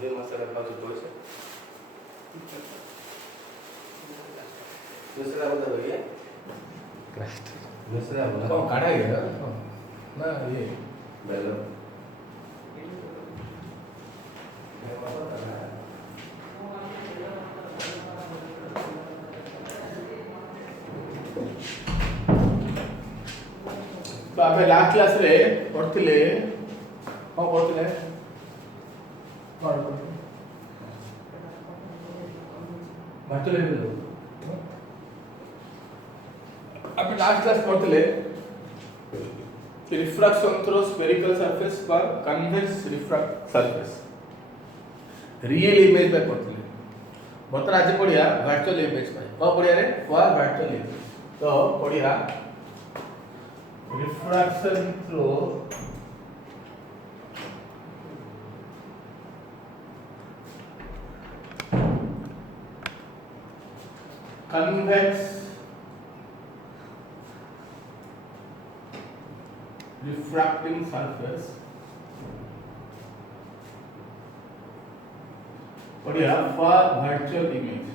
2 ମାସ ଖାଉଛି ପଇସା दूसरा बोलते भैया दूसरा बोला कौन काढ़ा गया ना ये बेलो तो आमे लास्ट क्लास रे पढ़थिले कौन पढ़थिले कौन भातले लो आमे लास्ट क्लास पढ़थिले कि रिफ्रैक्शन थ्रू स्फेरिकल सरफेस पर convex refract surface real image पे पढ़थिले बर्तन आज पढ़िया वर्चुअल इमेज पे कौन पढ़िया रे वर्चुअल इमेज तो पढ़िया refraction through convex refracting surface बढ़िया for virtual image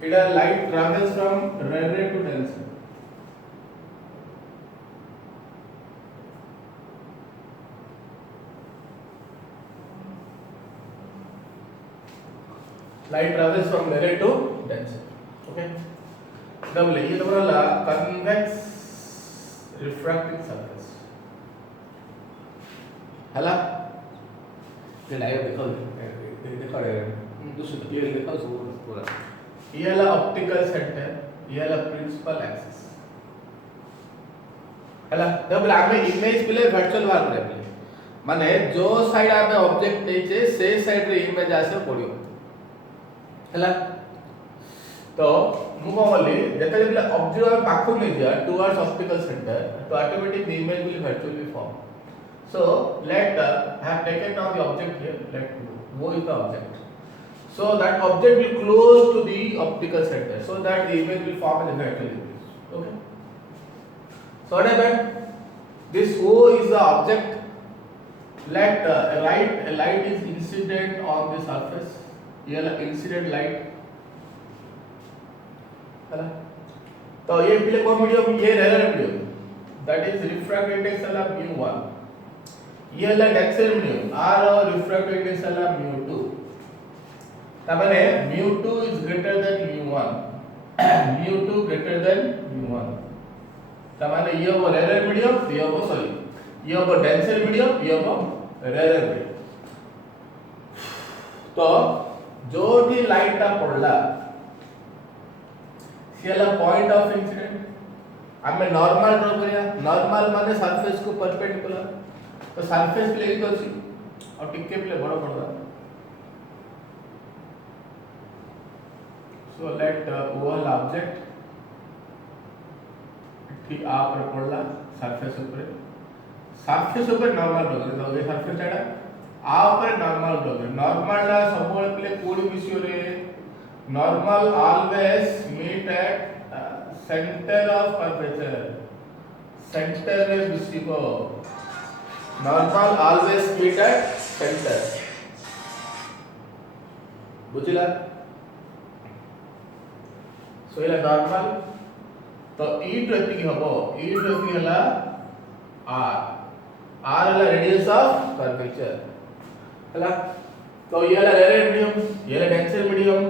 light travels from rare to denser. Light travels from rare to denser. Okay. Double ये तो बोला convex refracting surface. हला ये लाइव देखो रे दूसरा क्लियर देखो सब पूरा ये वाला ऑप्टिकल सेंटर ये वाला प्रिंसिपल एक्सिस हला डबल आमे इमेज पिले वर्चुअल बार करे पिले माने जो साइड आमे ऑब्जेक्ट नै छे से साइड रे इमेज आसे पड़ियो हला तो मु कहली जेते पिले ऑब्जेक्ट आमे पाखो नै जा टुवर्ड्स ऑप्टिकल सेंटर तो automatic the image will virtually form so let have taken now the object here let वो is the object so that object will close to the optical center so that the image will form in the virtual image okay so what happened this O is the object let a light is incident on the surface here incident light है तो ये पहले कौन medium ये rare medium that is refractive index वाला mu1 ये वाला denser medium r और refractive index वाला mu2 तबने mu2 is greater than mu1 mu2 greater than mu1 तबने ये वो रेयर मीडियम ये वो सॉरी ये वो डेंसर मीडियम ये वो रेयर मीडियम तो जो भी लाइट टा पड़ला सेला पॉइंट ऑफ इंसिडेंट हमें नॉर्मल ड्रा करिया नॉर्मल माने सरफेस को परपेंडिकुलर तो सरफेस प्लेन तो अछि और टिके प्ले बड़ पड़ला so let oval object ठीक आ पर पड़ला सरफेस ऊपर नॉर्मल ड्रा तो ये सरफेस एटा आ ऊपर नॉर्मल नॉर्मल ला सब प्ले कोड विषय ray normal always meet at centre of curvature centre ray बिसिबो normal always meet at centre बुझिला so ila normal तो e to एतिकी हबो e to एतिकी हला r हला रेडियस ऑफ कर्वेचर हला तो ये हला रेयर मीडियम ये हला डेंसर मीडियम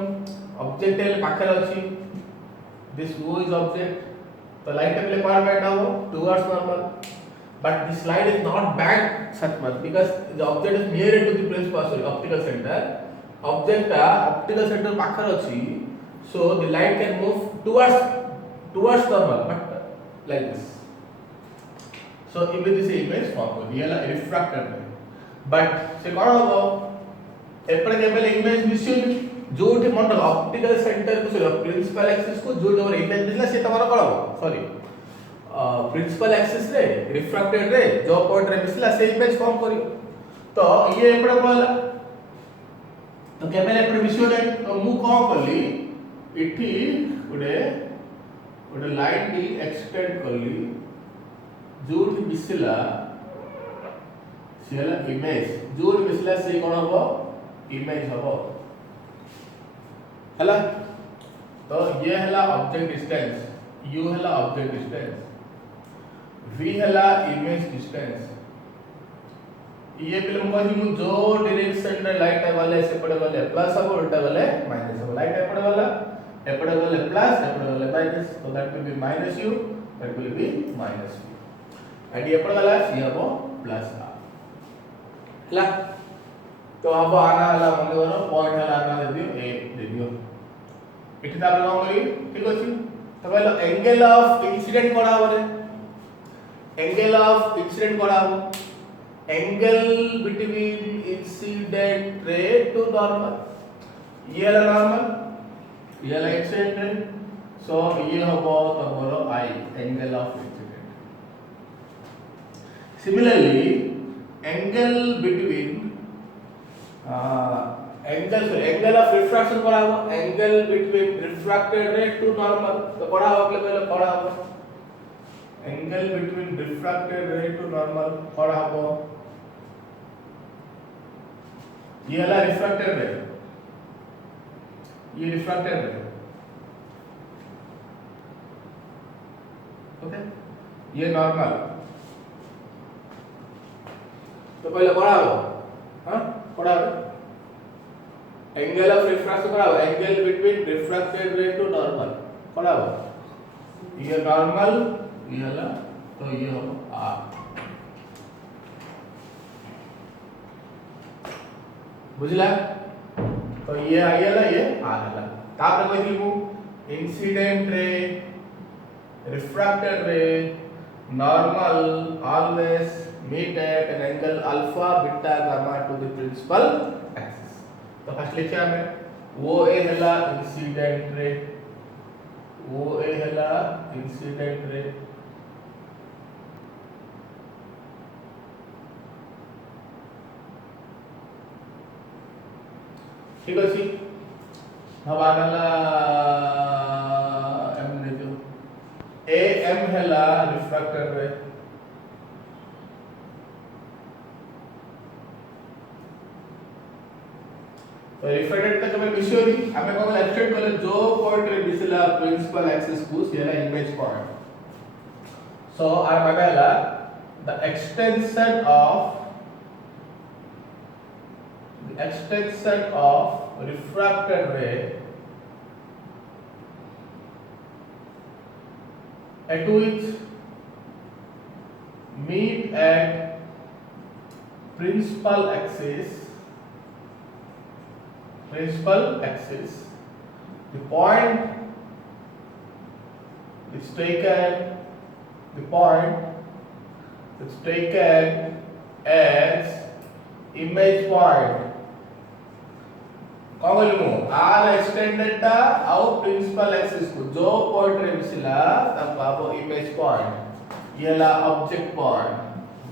ऑब्जेक्ट एल पाखरे अछि दिस O is object तो लाइट प्ले पार बैठ हो towards normal but this light is not back such much because the object is nearer to the principal sorry optical center object optical center पाखरे अछि so the light can move towards normal but like this so if this image form real refracted but se kona hobo epade केवल image मिसियो जोठी मंडल optical centre को sorry principal axis को जो जो इमेज दिला से तमारो करा sorry principal axis ray refracted ray जो पॉइंट रे मिसला से इमेज फॉर्म करियो तो ये एपड़े बोला तो केवल एपड़े मिसियो रे तो मु कोन करली इठी गुडे ଗୋଟେ ଲାଇନ୍ ଟି ଏକ୍ସଟେଣ୍ଡ କଲି ଯୋଉଠି ମିଶିଲା ସେ ହେଲା ଇମେଜ, ଯୋଉଠି ମିଶିଲା ସେ କ'ଣ ହବ ଇମେଜ ହବ ହେଲା। तो ये हैला ऑब्जेक्ट डिस्टेंस, u हैला ऑब्जेक्ट डिस्टेंस, v हैला इमेज डिस्टेंस। ये बिल मु जो डायरेक्शन रे लाइट वाले से पड़े वाले प्लस अब उल्टा वाले माइनस अब लाइट पड़े वाला एपड़े वाले प्लस एपड़े वाले माइनस, तो that will be minus u, that will be minus v and ये पड़े वाला ये अब प्लस आ हैला। तो अब आना हैला मन करो पॉइंट हैला आना दे दियो a दे दियो एठी तापर कोन करी ठीक अछि। तो कहलो एंगल ऑफ इंसिडेंट कोडा होरे, एंगल ऑफ इंसिडेंट कोडा हो angle between incident ray to normal, ये वाला नॉर्मल ये वाला इंसिडेंट रे, सो ये हबो तमरो i angle of incident. Similarly angle between angle of refraction कोडा हो angle between refracted ray to normal, तो कोडा हो कहले कोडा हो angle between refracted ray to normal कोडा हो ये वाला रिफ्रैक्टेड रे, ये रिफ्रैक्टेड रे ओके, ये नॉर्मल, तो पहले कोडा हो हां कोडा हो एंगल ऑफ रिफ्रैक्शन कोडा हो angle between refracted ray to normal कोडा हो ये नॉर्मल ये वाला, तो ये हो r बुझला। तो ये आइला ये r हला तापर कोइ दिलु incident ray refracted ray normal always meet at an angle alpha beta gamma to the principal axis. तो फर्स्ट लिखिया हमें वो ए हला इंसिडेंट रे, वो ए हला इंसिडेंट रे ठीक अछि। अब आगला एम ने जो ए एम हला रिफ्रैक्टेड रे, तो रिफ्रैक्टेड तक हमें मिसियोरी हमें को एक्सटेंड करे जो पॉइंट रे मिसला प्रिंसिपल एक्सिस को सेला इमेज पॉइंट। सो आर मानेला the extension of refracted ray at which meet at principal axis, the point is taken as image point। कौन बोलूं आर एक्सटेंडेड टा आउ प्रिंसिपल एक्सिस को जो पॉइंट रे मिसिला तब बाबो इमेज पॉइंट ये ला ऑब्जेक्ट पॉइंट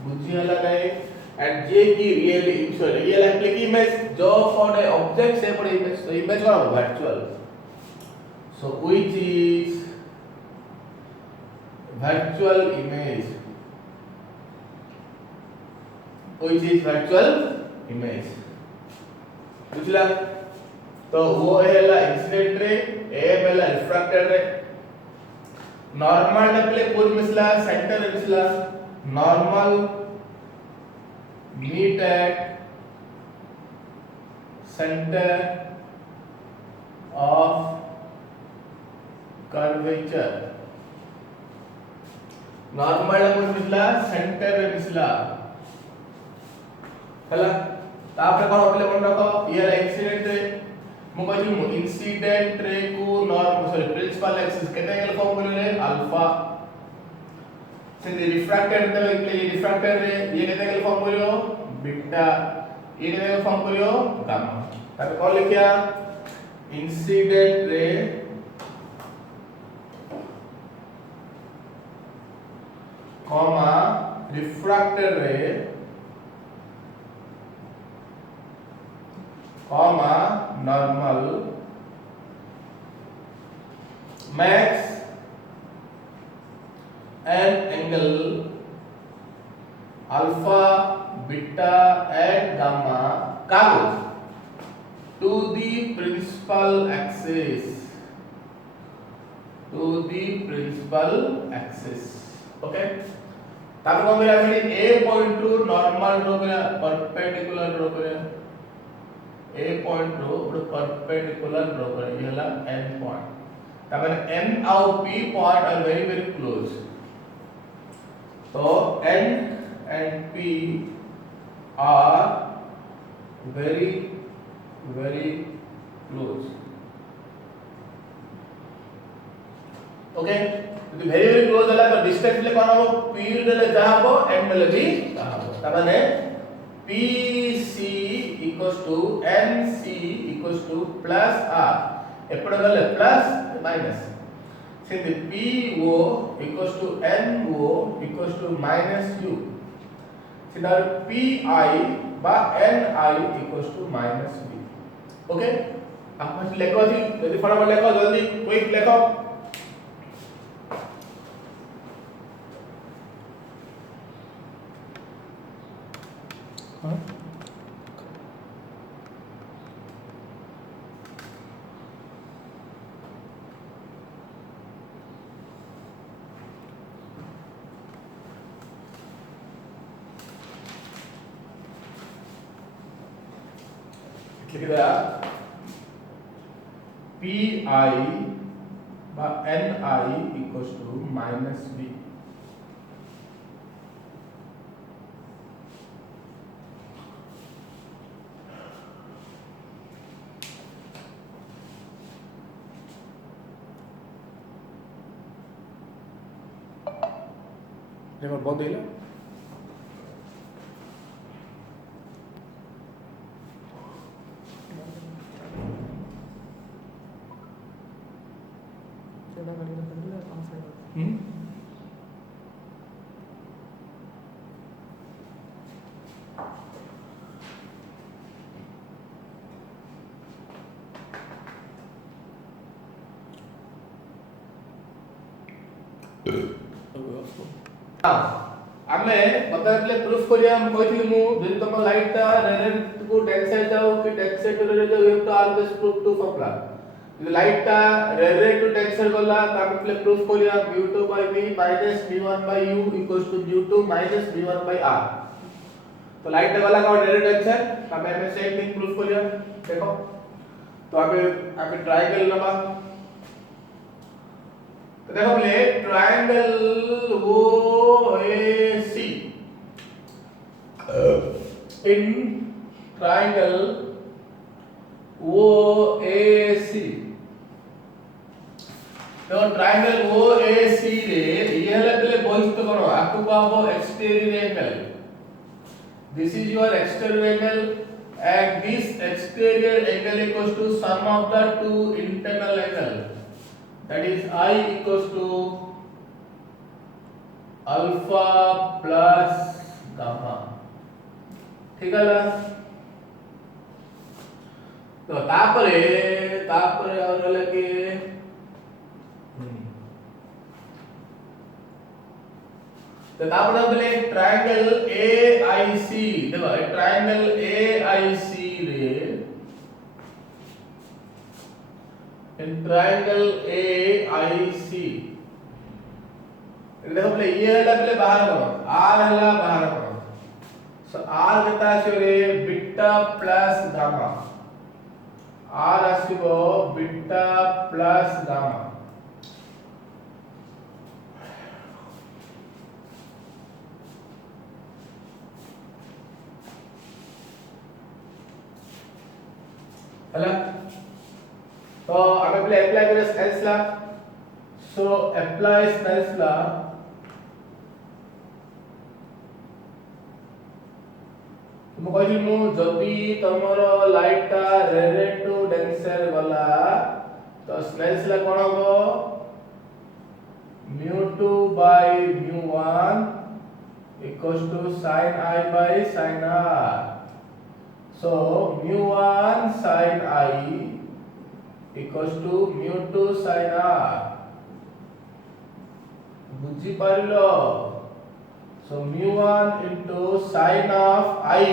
बुझी हला नहीं एंड जे की रियली इंसोल ये ला क्लिक इमेज जो फॉर ए ऑब्जेक्ट से पड़े इमेज, तो इमेज कौन हो virtual, so which is virtual image बुझला। तो वो हैला इंसिडेंट रे ए पहला रिफ्रैक्टेड रे नॉर्मल नकले पूर्ण मिसला सेंटर रे मिसला normal meet at centre of curvature, normal पूर्ण मिसला सेंटर रे मिसला हला। तापर कोन पहले मन रखो ये इंसिडेंट रे मु कहली मु इंसिडेंट रे को नॉर्मल सॉरी प्रिंसिपल एक्सिस केते एंगल फॉर्म करले अल्फा, से रिफ्रैक्टेड रे ये रिफ्रैक्टेड रे ये केते एंगल फॉर्म करियो बीटा, ये केते एंगल फॉर्म करियो गामा। तापर कोन लिखिया इंसिडेंट रे कॉमा रिफ्रैक्टेड रे comma normal max an angle alpha, beta and gamma goes to the principal axis. To the principal axis. Okay. तापर कौन करें हमने A point रू normal ड्रॉ करें, perpendicular ड्रॉ करें. A point रू perpendicular draw करें. ये वाला N point. तापर N और P point are very very close. तो N and P are very very close. Okay तो वेरी वेरी क्लोज होला तो डिस्टेंस ले कोन हो पीरियड ले जा हो एंड ले भी जा हो त माने PC NC प्लस R एपड़ गले प्लस माइनस सिंधि PO NO माइनस U सिंधि PI बा NI माइनस B ओके आप लेखो थी जल्दी फटाफट लेखो जल्दी क्विक लेखो लिख दिया PI बा NI माइनस B देखो बहुत देला आमे बताबले प्रूफ करिया हम कहिथिलि मु जदि तुम लाइट ता रेरेट को डेक साइड जाओ कि डेक साइड रे जाओ you have to always proof to formula जदि लाइट ता रेरेट टू डेक साइड गला ताके प्रूफ करिया v2 v minus v1 u v2 minus v1 r तो लाइट ता गला का रेरेट डेक साइड तबे हमें सेम थिंग प्रूफ करिया देखो तो आगे ट्रायंगल नबा तो देखो बोले triangle OAC in triangle OAC तो ट्रायंगल OAC रे ये हला पहले बहिष्ठ करो आपको कहबो exterior angle this is your exterior angle and this exterior angle equals to sum of the two internal angle that is I equals to alpha plus gamma ठीक है ना तो तापरे और लगे तो तापरे बोले ट्रायंगल AIC देखो ट्रायंगल AIC रे इन ट्रायंगल AIC देखो बोले ये हला बोले बाहर करो R हला बाहर करो सो R केता आछो रे बीटा प्लस गामा R आसीबो बीटा प्लस गामा हला तो आगे पहले अप्लाई करें स्नेल्स लॉ सो अप्लाई स्नेल्स लॉ तुम कहली मु जदी तमरो लाइट ता रेरे टू डेंसर वाला तो स्नेल्स लॉ कोन हो mu2 by mu1 equals to sin I by sin R so mu1 sin I equals to mu2 sin R बुझी पारिलो सो mu1 into sin of I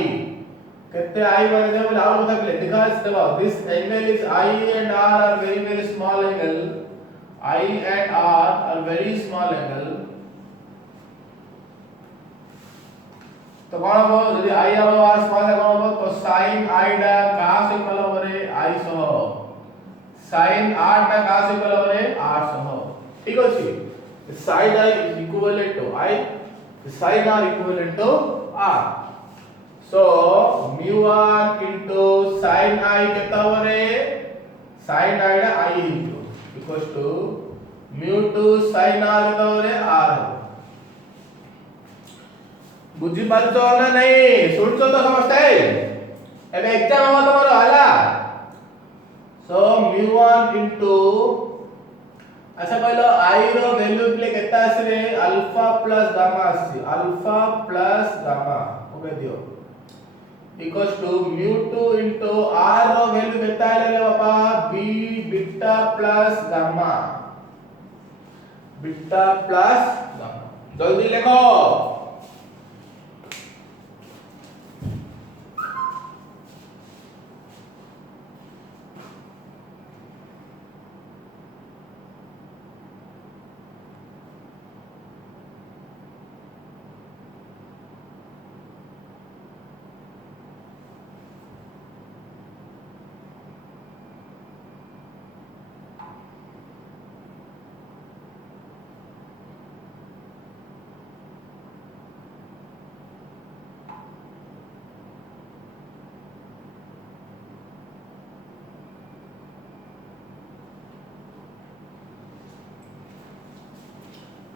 कितने I माने दे बोले और बता ले because देखो this angle is I and R are very small angle. I and R are very small angle. तो कौन हो यदि I और R small है कौन हो तो sin I डा कहाँ से इक्वल हो रे I सह sin R डा कहाँ से इक्वल हो रे R सह ठीक अछि sin I is equivalent to I sin R equivalent to R so mu1 into sin I कितना हो रे sin I डा I into equals to mu2 sin R कितना हो रे R बुझी पारुछ ना नहीं सुनछ तो समझते एबे एग्जाम हम तमरो हला सो mu1 into अच्छा कहलो I रो वैल्यू प्ले केता आसी अल्फा प्लस गामा आसी अल्फा प्लस गामा ओके दियो equals to mu2 into r rho value केता आले रे बाबा b बीटा प्लस गामा जल्दी लिखो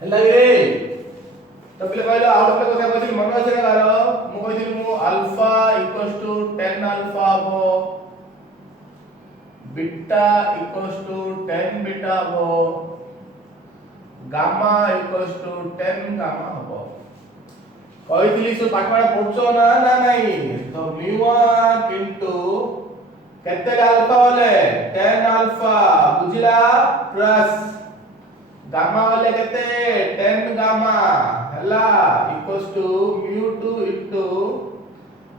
ହେଲା रे तो पहले कहलो आउट प्ले କଥା କହିଥିଲି ମନେ ଅଛି ନା କାର ମୁଁ କହିଥିଲି ମୁଁ अल्फा इक्वल्स टू 10 अल्फा हो बीटा इक्वल्स टू 10 बीटा हो गामा इक्वल्स टू 10 गामा हो କହିଥିଲି ସो ପାଠପଢା ପଢୁଛ ନା ନା नहीं तो mu1 into କେତେ अल्फा होले 10 अल्फा बुझिला प्लस गामा वाले कहते 10 गामा हला इक्वल्स टू mu2 into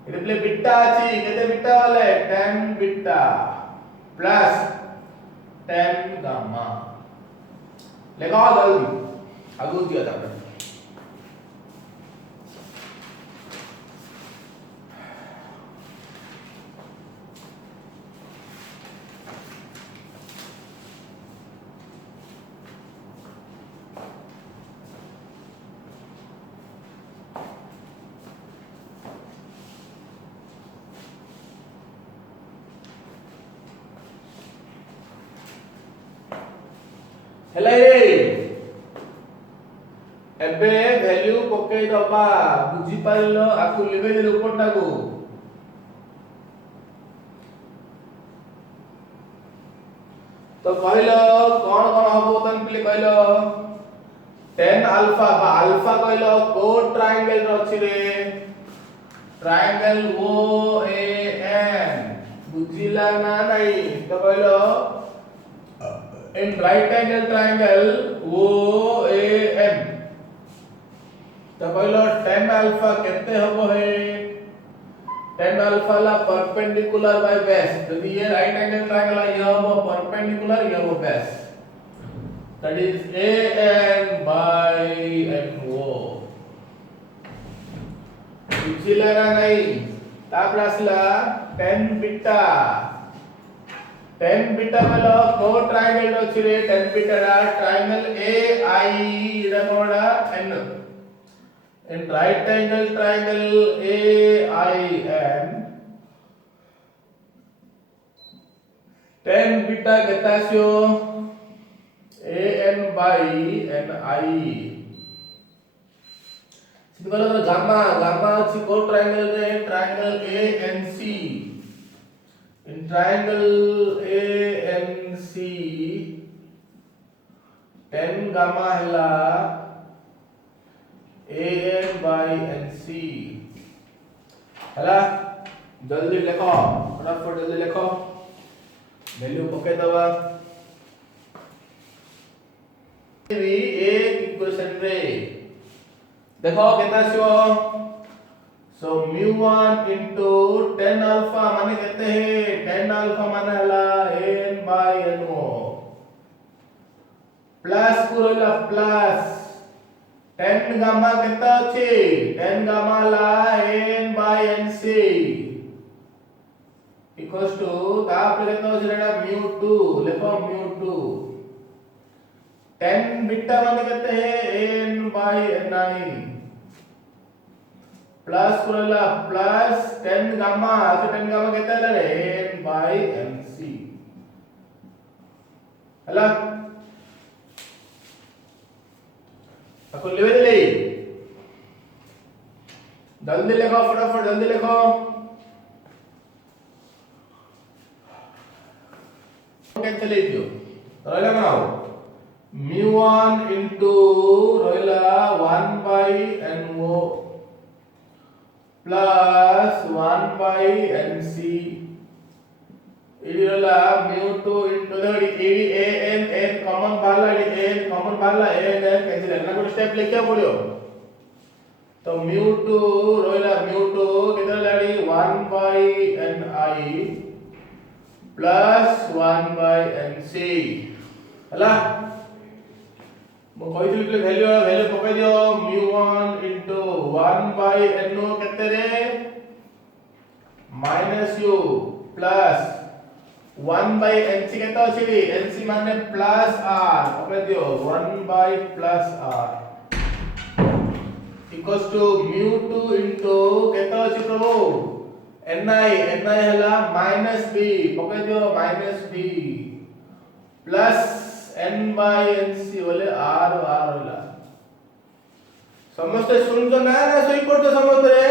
इतले बीटा अछि कहते बीटा वाले 10 बीटा प्लस 10 गामा लगाओ जल्दी आगु दिया था हेला रे एबे वैल्यू पके दबा बुझी पाइलो आकु लिबे दे ऊपर टाको तो कहलो कोन कोन हबो तन पले कहलो 10 अल्फा बा अल्फा कहलो को ट्रायंगल रो अछि रे ट्रायंगल ओ ए एन बुझिला ना नहीं तो कहलो in right angle triangle OAN तो कहलो 10 अल्फा कितने हबो है 10 अल्फा ला परपेंडिकुलर बाय बेस यदि ये राइट एंगल ट्रायंगल है ये हबो परपेंडिकुलर ये हबो base that is AN by NO बुझिला ना नहीं तापर आसला 10 बीटा 10 बीटा वाला को ट्रायंगल अछि रे 10 बीटा रा ट्रायंगल AI इडा कोडा N in right angle triangle AIN 10 beta केतासियो AN by NI simple gamma gamma अछि को ट्रायंगल रे triangle ANC in triangle ANC 10 gamma हला AN by NC हला जल्दी लिखो फटाफट जल्दी लिखो वैल्यू पके दबा A इक्वेशन रे देखो केता आसीबो सो mu1 into tan alpha माने केते है tan alpha माने हला n by no प्लस पुरला प्लस tan gamma केता अछि tan gamma La n by nc equals to तापर केता अछि रेडा mu2 लेखो mu2 tan बीटा माने केते है n by ni प्लस पुरला प्लस tan gamma तो tan gamma केता है रे n by nc हला आपको लेवे ले जल्दी लिखो फटाफट जल्दी लिखो कैंसिल ले दियो रहला बनाओ mu1 into रहला 1 by no plus 1 by nc इडला mu2 into n कॉमन बाहरला n कैंसिल करना को स्टेप लिखिया पड़ियो तो mu2 रहला mu2 केतना लाडी 1 by ni plus 1 by nc हला मो कहितली कि वैल्यू पकाई दियो mu1 into 1 by no केते रे minus u plus 1 by nc केता अछि रे nc माने प्लस r पकाई दियो 1 by plus r equals to mu2 into केता अछि प्रभु ni हला minus b पकाई दियो minus b plus n by nc बोले r होला समस्त सुन तो ना सोई पड़तो समस्त रे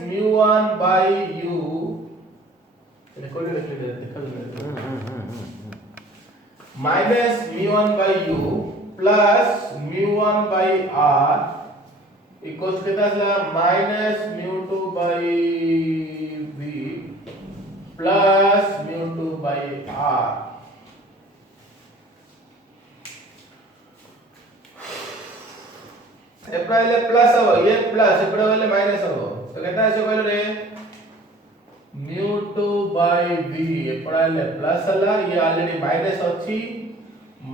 mu1 by u रिकॉर्ड लिख देखल minus mu1 by u plus mu1 by r equals to केता minus mu2 by v plus mu2 by r एपड़ा ले प्लस हो ये प्लस एपड़ा वाले माइनस हो तो केता आछो कहलो रे mu2 by v एपड़ा ले प्लस हला ये ऑलरेडी माइनस अछि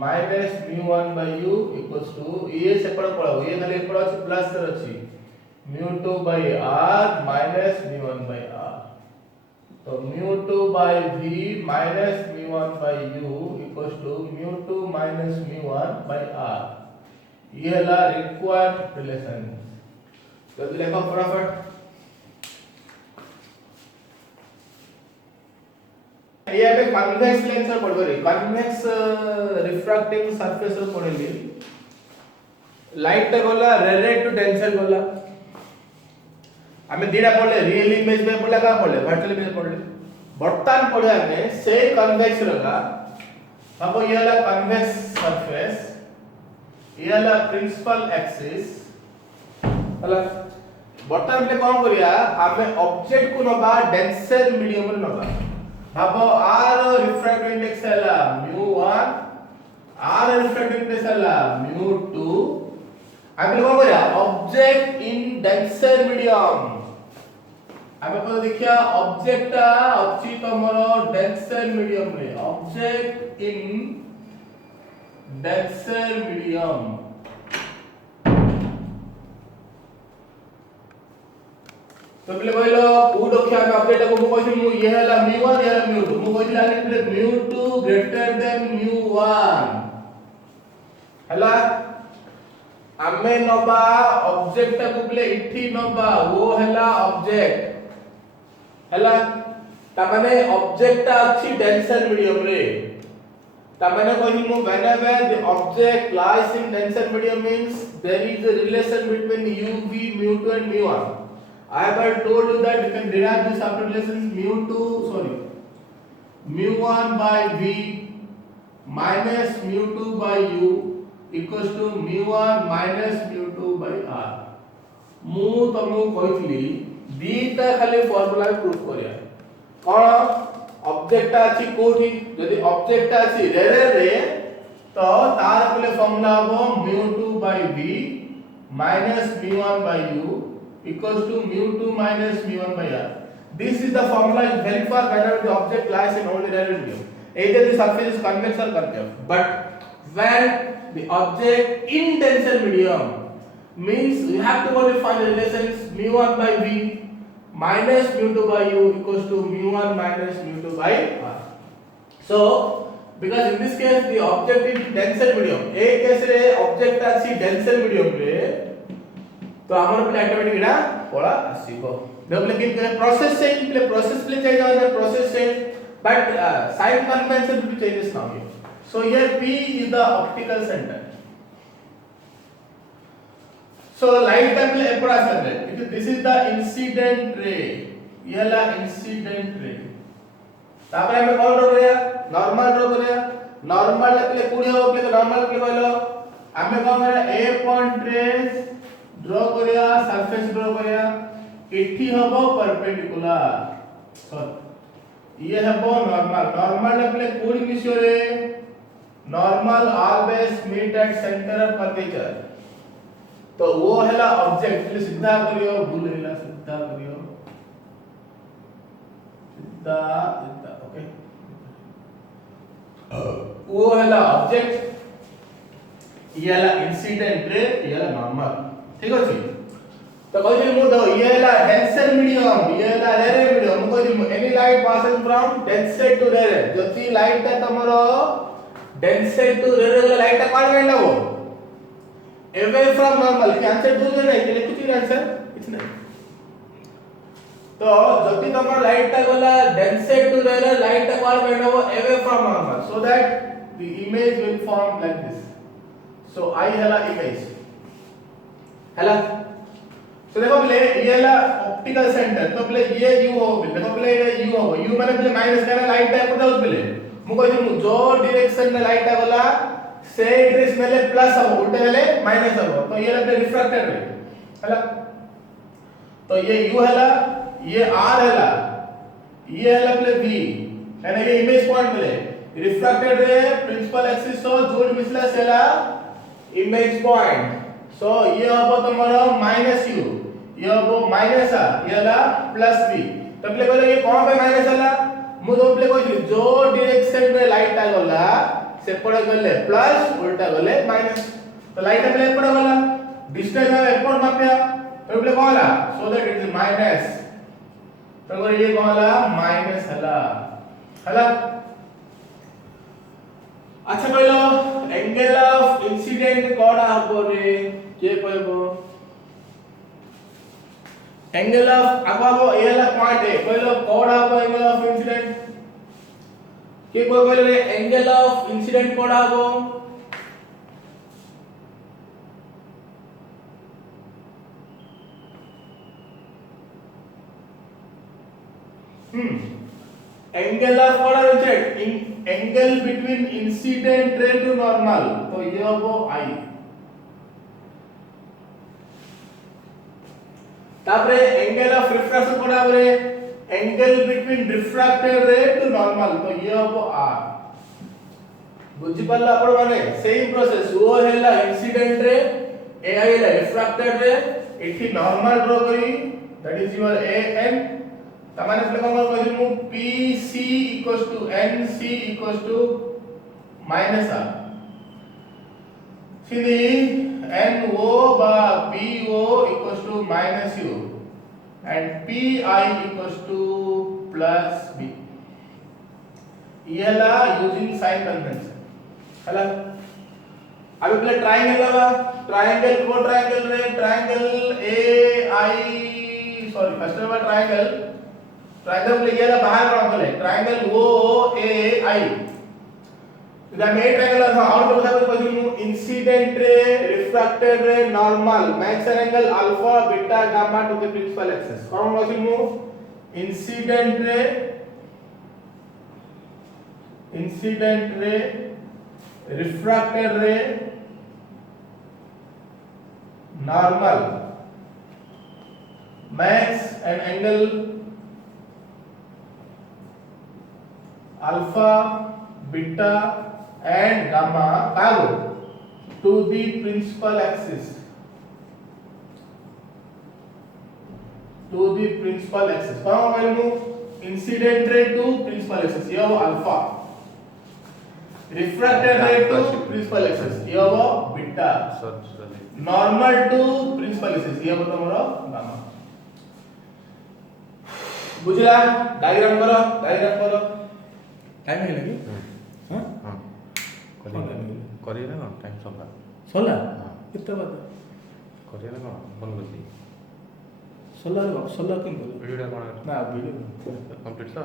minus mu1 by u equals to ये सेपड़ा पड़ो ये खाली एपड़ा अछि प्लस रे अछि mu2 by r minus mu1 by r तो mu2 by v minus mu1 by u equals to mu2 minus mu1 by r ये हला रिक्वायर्ड रिलेशन तो लिखो फटाफट ये पे कन्वेक्स लेंस रे पढबो रे कन्वेक्स रिफ्रैक्टिंग सरफेस रे पढेली लाइट टा गला रेड टू डेंसर गला हमें दीडा पढले रियल इमेज में पढला का पढले वर्चुअल इमेज पढले बर्तन पढे हमें से कन्वेक्स रगा अब ये हला कन्वेक्स सरफेस ये हला प्रिंसिपल एक्सिस हला बर्तन पे कोन करिया हमें ऑब्जेक्ट को नबा डेंसर मीडियम रे नबा भाबो r रिफ्रैक्टिव इंडेक्स हला mu1 r रिफ्रैक्टिव इंडेक्स हला mu2 हमें कोन करिया ऑब्जेक्ट इन डेंसर मीडियम हमें को देखिया ऑब्जेक्ट अछि तमरो डेंसर मीडियम रे ऑब्जेक्ट इन डेंसर मीडियम तो बोले कहलो उ रखिया में अपडेट को कहथि मु ये हला mu1 ये हला mu2 मु कहथि आले mu2 ग्रेटर देन mu1 हला आमे नबा ऑब्जेक्ट को बोले इठी नबा वो हला ऑब्जेक्ट हला ता माने ऑब्जेक्ट अछि डेंसर मीडियम रे तामने कहि मु whenever the object lies in denser medium means there is a relation between uv mu2 and mu1 I have told you that you can derive this after relations mu1 by v minus mu2 by u equals to mu1 minus mu2 by r मु तमु कहितली दीटा खाली formula proof करिया कोन object अछि कोठी यदि object अछि रे तो तार बोले फॉर्मूला हो mu2 by v minus mu1 by u equals to mu2 minus mu1 by r. This is the formula is very far whenever the object lies in only direct medium. Either the surface is convex or concave. But when the object in denser medium means you have to only find the relations mu1 by v minus mu2 by u equals to mu1 minus mu2 by r. So because in this case the object is denser medium, a case रे object आसी denser medium रे तो हमर पे automatic Ida पळा आसीबो देखो लेकिन process से प्रोसेस पे चाहिए जाना प्रोसेस से बट साइन कन्वेंशन भी changes now here. So here p is the optical center. So light का पे एपड़ा आसले because this is the incident ray. ये ला incident ray. तापर हमें कौन ड्रॉ करिया नॉर्मल ड्रॉ करिया नॉर्मल ले कोडी हो ले नॉर्मल ले कहलो हमें कौन करिया a पॉइंट ट्रेस ड्रॉ करिया सरफेस ड्रॉ करिया एठी हबो परपेंडिकुलर सर ये हबो नॉर्मल नॉर्मल ले कोडी मिसियो ray normal always meet at centre of curvature तो वो हैला ऑब्जेक्ट ले सीधा करियो भूल हैला सीधा करियो सीधा ओके वो हैला ऑब्जेक्ट ये हैला इंसिडेंट रे ये हैला नॉर्मल ठीक अछि तो कहै मु दो ये हैला डेंसर मीडियम ये हैला रेयर मीडियम मु कहै any light passes from denser to rare जति लाइट ता तमरो डेंसर टू रेयर लाइट ता कोन वेंडा हो अवे फ्रॉम नॉर्मल के आंसर दो नहीं के कुछ आंसर कुछ नहीं तो जति तमरो लाइट ता गला डेंसर टू रेयर लाइट ता कोन वेंडा हो away from normal so that the image will form like this so आई हैला इमेज हैला तो देखो पहले ये ला ऑप्टिकल सेंटर तो पहले ये u हो पहले देखो पहले ये u हो u माने पहले माइनस करना लाइट टाइप पता उस पहले मु कहै मु जो डायरेक्शन में लाइट गला से डायरेक्शन में प्लस हो उल्टे वाले माइनस हो तो ये ला रिफ्रैक्टेड रे हैला तो ये u हैला ये r हैला ये हैला पहले v यानी ये इमेज पॉइंट पहले रिफ्रैक्टेड रे प्रिंसिपल एक्सिस हो जोड़ मिसला सेला इमेज पॉइंट सो ये हबो तमरो माइनस u ये हबो माइनस r ये ला प्लस v तो प्ले कहले ये कोन पे माइनस हला मु तो प्ले कहै जो डायरेक्शन रे लाइट आ गला से पड़े गले प्लस उल्टा गले माइनस तो लाइट प्ले पड़े गला डिस्टेंस है एपॉइंट मापया तो प्ले कहला so that it is minus तो ये कहला माइनस हला हला अच्छा कहलो एंगल ऑफ इंसिडेंट कोडा हबो रे के कहबो एंगल ऑफ अबाबो एला पॉइंट है कहलो कोडा हबो एंगल ऑफ इंसिडेंट के कहलो रे एंगल ऑफ इंसिडेंट कोडा हबो एंगल ऑफ कोडा incident angle between incident ray to normal तो ये हबो i तापरे एंगल ऑफ रिफ्रैक्शन कोडा ray angle between refracted ray to normal तो ये हबो r बुझि पल्ला आपण माने सेम प्रोसेस वो हैला इंसिडेंट रे ए आई रे रिफ्रैक्टेड रे एठी नॉर्मल ड्रॉ करी that is your a n तमाने प्ले कोन कहै मु p c n c minus r सीधी n o बा p o minus u and p i plus b ये ला यूजिंग साइन कन्वेंशन हला अभी पहले ट्रायंगल लगा ट्रायंगल को ट्रायंगल रे triangle a i sorry first वाला ट्रायंगल ट्रायंगल ये ला बाहर कौन बोले triangle o a i the main triangle हां और बोलता है कुछ incident ray refracted ray normal maximum angle alpha beta gamma to the principal axis कौन बोलছিস मु incident ray refracted ray normal max and angle alpha beta and gamma कागो to the principal axis. To the principal axis. कौन बोले मु incident ray to principal axis ये वो alpha. Refracted ray to principal axis ये वो beta. Normal to principal axis ये वो तुम्हारा gamma. बुझला डायग्राम करो टाइम है लगी हां करिए ना टाइम सला सोला कितना बात करिए ना बंद कर दी सोला किन बोलो वीडियो ना वीडियो कंप्लीट था